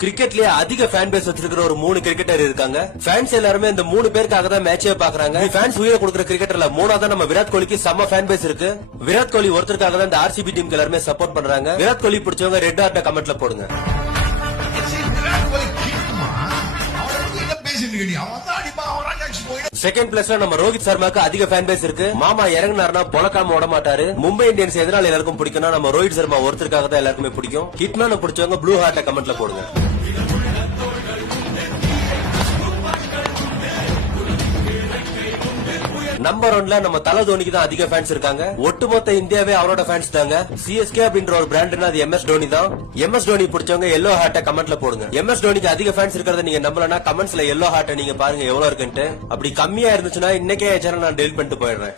கிரிக்கெட்லயே அதிக fan base வச்சிருக்கிற ஒரு 3 கிரிக்கெட்டர் இருக்காங்க. ஃபேன்ஸ் எல்லாருமே இந்த 3 பேருக்காக தான் மேட்சே பாக்குறாங்க. ஃபேன்ஸ் உயிரை கொடுக்கிற கிரிக்கெட்டர்ல மூணாவது நம்ம விராட் கோலிக்கு செம்ம ஃபேன் பேஸ் இருக்கு. விராட் கோலி ஒருத்தருக்காக தான் இந்த ஆர்சிபி டீமுக்கு எல்லாருமே சப்போர்ட் பண்றாங்க. விராட் கோலி பிடிச்சவங்க ரெட் ஹார்ட்ட கமெண்ட்ல போடுங்க. செகண்ட் பிளேஸ்ல நம்ம ரோஹித் சர்மாக்கு அதிக ஃபேன் பேஸ் இருக்கு. மாமா இறங்கினார்னா பொலக்காம விட மாட்டாரு. மும்பை இந்தியன்ஸ் எதனால எல்லாருக்கும் பிடிக்கும்னா நம்ம ரோஹித் சர்மா ஒருத்தருக்காக தான் எல்லாருக்குமே பிடிக்கும். ஹிட்மேனை பிடிச்சவங்க ப்ளூ ஹார்ட்ட கமெண்ட்ல போடுங்க. நம்பர் 1ல நம்ம தல தோனிக்கு தான் அதிக ஃபேன்ஸ் இருக்காங்க. ஒட்டுமொத்த இந்தியாவே அவரோட ஃபேன்ஸ் தாங்க. சிஎஸ்கே அப்படின்ற ஒரு பிராண்ட்னா அது எம்எஸ் டோனி தான். எம்எஸ் டோனி பிடிச்சவங்க எல்லோ ஹார்ட்ட கமெண்ட்ல போடுங்க. எம்எஸ் டோனிக்கு அதிக ஃபேன்ஸ் இருக்கிறத நீங்க நம்பலனா கமெண்ட்ஸ்ல எல்லோ ஹார்ட்ட நீங்க பாருங்க எவ்வளவு இருக்குன்னு. அப்படி கம்மியா இருந்துச்சுன்னா இன்னைக்கே சேனல் நான் டெலிட் பண்ணிட்டு போயிடுறேன்.